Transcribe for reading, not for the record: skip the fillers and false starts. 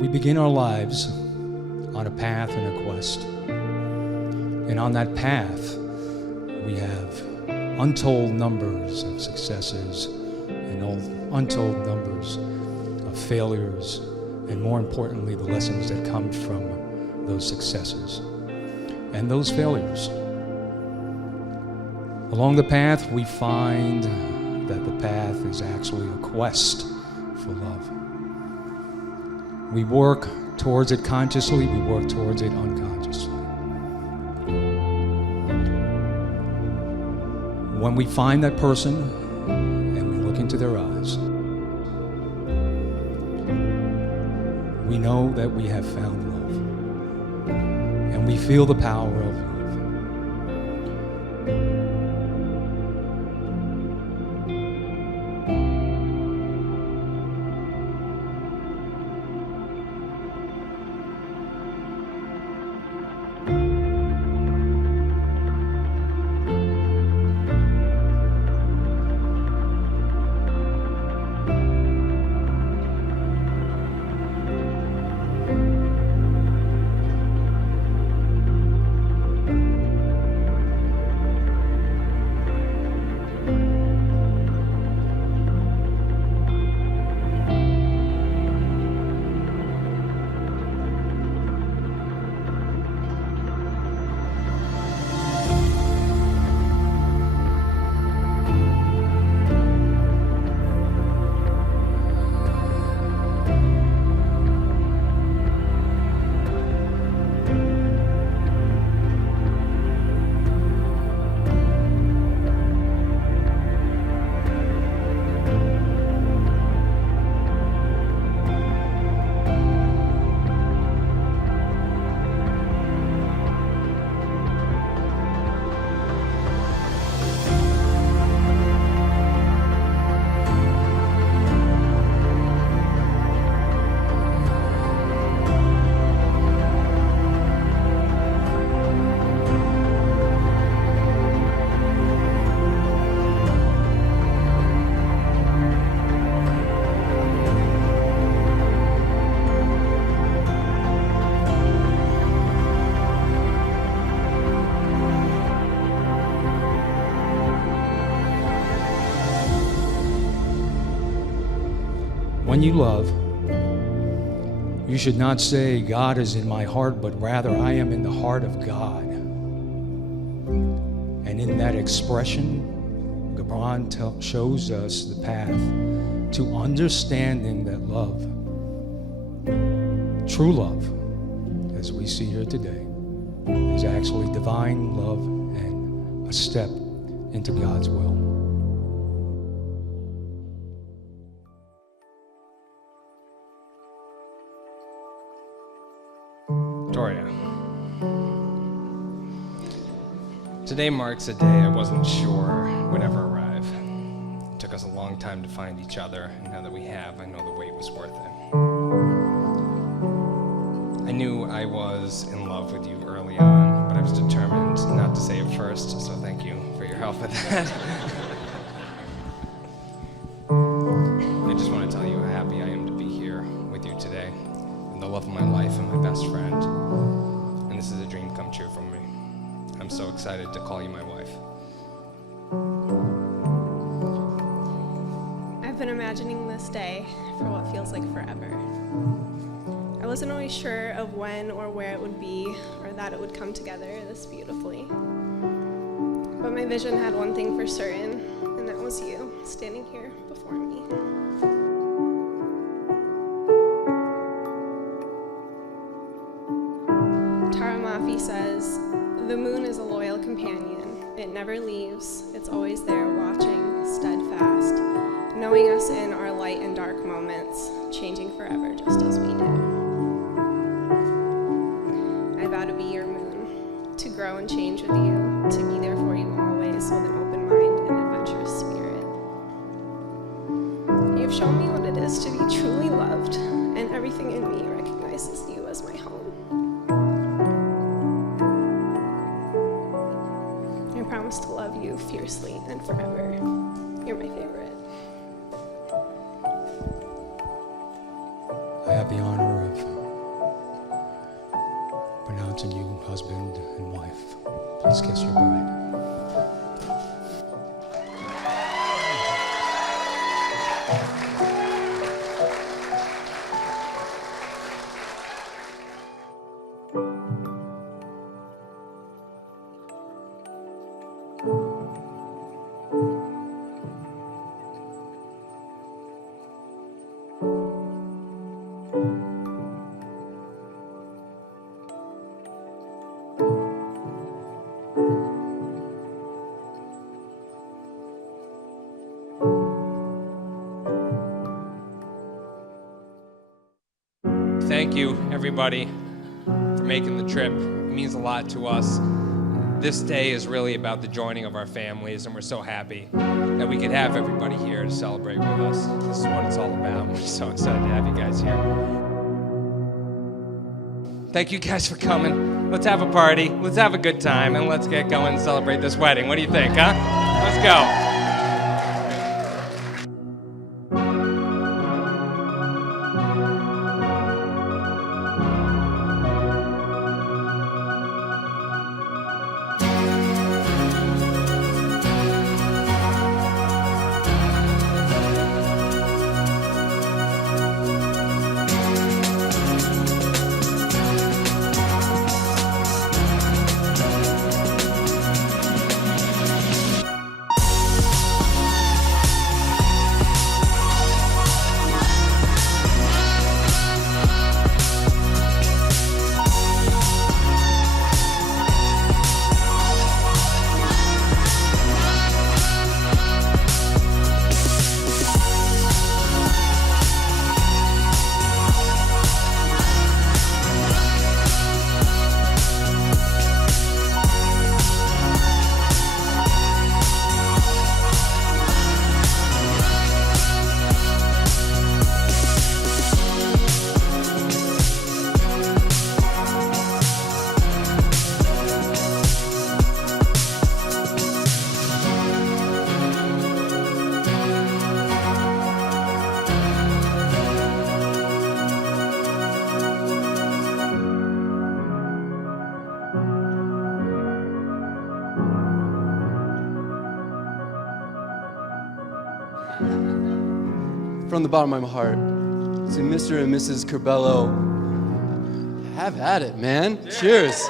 We begin our lives on a path and a quest. And on that path, we have untold numbers of successes and untold numbers of failures, and more importantly, the lessons that come from those successes and those failures. Along the path, we find that the path is actually a quest for love. We work towards it consciously, we work towards it unconsciously. When we find that person and we look into their eyes, we know that we have found love, and we feel the power of love. When you love, you should not say, God is in my heart, but rather, I am in the heart of God. And in that expression, Gibran shows us the path to understanding that love, true love, as we see here today, is actually divine love and a step into God's will. Toria. Today marks a day I wasn't sure would ever arrive. It took us a long time to find each other, and now that we have, I know the wait was worth it. I knew I was in love with you early on, but I was determined not to say it first, so thank you for your help with that. I just want to tell you how happy I am to be here with you today, and the love of my life and my best friend. And this is a dream come true for me. I'm so excited to call you my wife. I've been imagining this day for what feels like forever. I wasn't always sure of when or where it would be, or that it would come together this beautifully. But my vision had one thing for certain, and that was you standing here before me. Says, the moon is a loyal companion. It never leaves. It's always there watching, steadfast, knowing us in our light and dark moments, changing forever just as we do. I vow to be your moon, to grow and change with you, to be there for you always with an open mind and adventurous spirit. You've shown me what it is to be truly loved, and everything in me recognizes you as my home. I promise to love you fiercely and forever. You're my favorite. I have the honor of Please kiss your bride. Thank you, everybody, for making the trip. It means a lot to us. This day is really about the joining of our families, and we're so happy that we could have everybody here to celebrate with us. This is what it's all about. We're so excited to have you guys here. Thank you guys for coming. Let's have a party, let's have a good time, and let's get going and celebrate this wedding. What do you think, huh? Let's go. From the bottom of my heart, to Mr. and Mrs. Curbelo, have at it, man. Cheers.